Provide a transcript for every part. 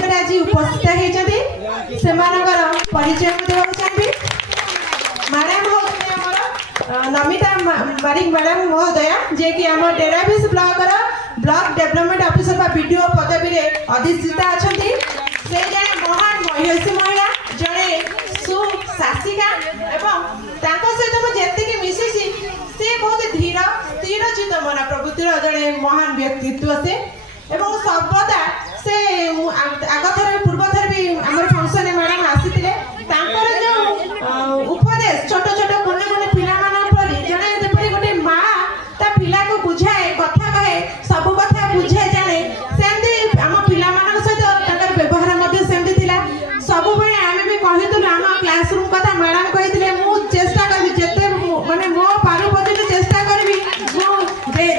मंच आज उपस्थित होती से परिचय चाहिए। मैडम हूँ नमिता बारिक मैडम महोदया जे कि आम डेराबिस ब्लॉक डेवलपमेंट ऑफिसर बा बीडीओ पदवी में अधिष्ठित अच्छा से जड़े महान महिषी महिला जड़े सुशासिका एवं सहित मुझे मिसी सी बहुत धीर स्थिर चित मन प्रवृत्तिर जड़े महान व्यक्तित्व से एवं सर्वदा से आग थर पूर्व थर भी आम फंक्शन मैडम आसी उपदेश छोट छोट कुने कुने पिला जड़े गोटे माँ ता पिला को बुझाए कथा कहे सब कथा बुझे जाने सेमती आम पिला सहित व्यवहार सेमती सब आम भी कहलु आम क्लासरूम कथा मैडम कही मुझे चेष्टा करी जिते माने मो पारु पर्यटन चेष्टा करी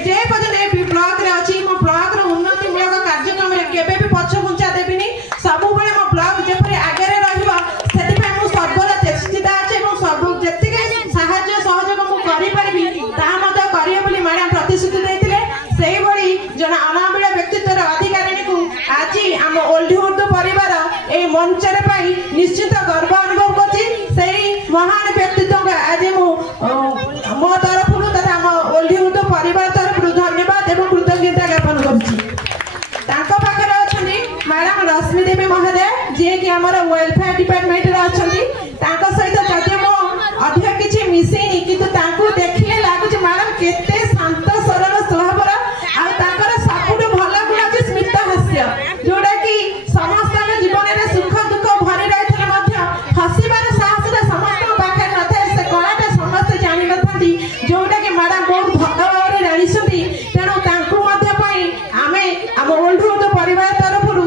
जे पर्यटन ब्लॉक रे अच्छी मो ब्लॉक रो उन्नति मूलक कार्यक्रम केबे भी पछ घुंचा देबिनी सब मो ब्लॉक जेपरि आगे रहिबो सेति मु सर्वदा चेष्टित अछि एवं सब जतिके साहाय्य सहयोग मु करि परबी ता मते करियो बोली मैडम प्रतिश्रुति दैथिले सेही बडी जन अनाबिल व्यक्तित्वर अधिकारिणी को आज आम ओल्ड उर्दू परिवार ए मंच रे पाई निश्चित गर्व अनुभव करछि। सेही महान व्यक्तित्व आज मो तरफ तथा आम ओल्ड उर्दू परिवार तरफ धन्यवाद एवं कृतज्ञता ज्ञापन करछि। तांको पाखरे अछनी मैडम रश्मि देवी महोदय जे कि हमर वेलफेयर डिपार्टमेंट रे अछनी तांको सहित जदि मो अधिक किछि मिसेनी किंतु तांको देखिले लागुछि मैडम केते शांत सरल स्वभावर आ तांकर सबुठ भल गुण अछि स्मित हास्य जोडा कि समस्त जीवन रे सुख दुख भरि रहिथले मध्य हसिबार साहस समस्त पाखे नथाय से कलाटा समस्त जानि नथांती जोडा कि मैडम बहुत भल भाव जानिसंती तेणु तांको मध्य पई आमे आम ओल्ड उर्दू परिवार तरफरु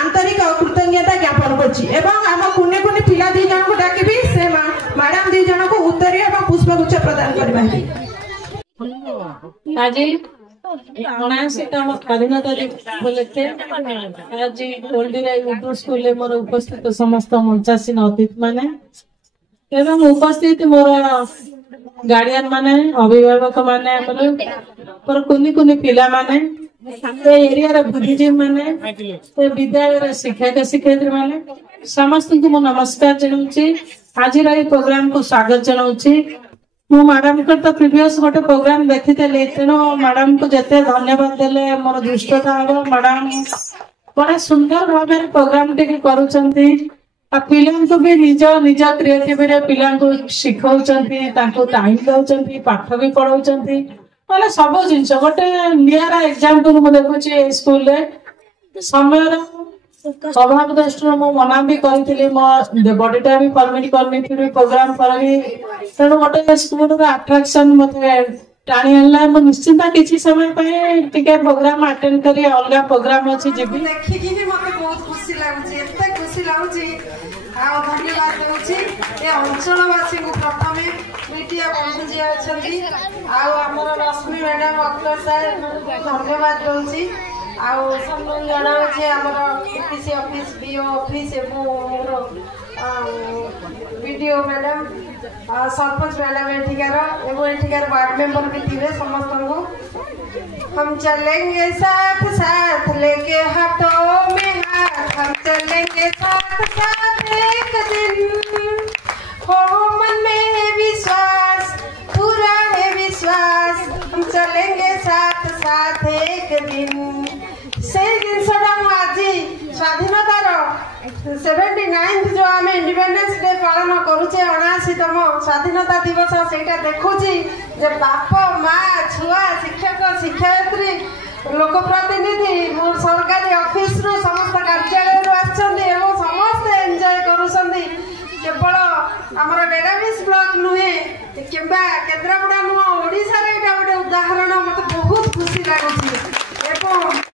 आंतरिक कृतज्ञता ज्ञापन करछि एवं आम कुने कुने पिला दी जन को डाकिबी से मैडम दी जन को उत्तरीय एवं पुष्पगुच्छ प्रदान करबा आज 79 स्वाधीनता बोलते आज ओल्ड उर्दू स्कूल में मोर उपस्थित समस्त मंचासीन अतिथि माने एवं उपस्थित मोर गार्डियन माने अभिभावक माने मोर कुनी कुनी पिला माने एरिया बुद्धिजीवी माने विद्यालय शिक्षक शिक्षयित्री माने समस्त को नमस्कार जनाऊँगी। आज प्रोग्राम को स्वागत जनाऊँगी। मु मैडम को तो प्रीवियस गोटे प्रोग्राम देखी तेणु मैडम को जिते धन्यवाद देले मोर दुष्टता हम मैडम बड़ा सुंदर भाव प्रोग्राम टे करुँच पिला को भी निज निज क्रिएटिव पिला शिखाऊँ टाइम दौरान पाठ भी पढ़ाऊँ मतलब सब जिन गोटे निरा एग्जाम्पल मुझे देखुची स्कूल समय अभाव दृष्टि मु मना भी करी मो बडीटा भी परमिट करनी फिर भी प्रोग्राम करी तेणु गोटे स्कूल अट्राक्शन मत टाणी आनला मु निश्चिंत किसी समय टिके प्रोग्राम अटेंड करी अलग प्रोग्राम अच्छी जी देखिकी भी मते बहुत खुशी लागुची एते खुशी लागुची आ धन्यवाद देउची ए अंचलवासी को प्रथमे मीडिया बंधु जी अछंती आ हमर रश्मि मैडम अख्तर साहब धन्यवाद देउची आ सम्मान जनाउची हमर ईपीसी ऑफिस बीओ ऑफिस एवं वीडियो मैडम सरपंच मैडम एठिकार वार्ड मेंबर भी थे समस्त को हम चलेंगे साथ साथ लेके हाथों में हाथ हम चलेंगे साथ साथ एक दिन हो मन में है विश्वास पूरा है विश्वास हम चलेंगे साथ साथ एक दिन से दिन सदा आज स्वाधीनतार 79 जो आम इंडिपेंडेंस डे पालन करुचे 79तम स्वाधीनता दिवस से देखुची जे बाप माँ छुआ शिक्षक शिक्षयित्री लोकप्रतिनिधि सरकारी ऑफिस रू समस्त कार्यालय आसछन्ती एवं समस्त एंजॉय करूछन्ती केवल आमर डेराबिस ब्लॉक नुहे किंबा केन्द्रापड़ा नुह ओडिशा रे गोटे उदाहरण मत बहुत खुशी लगुची।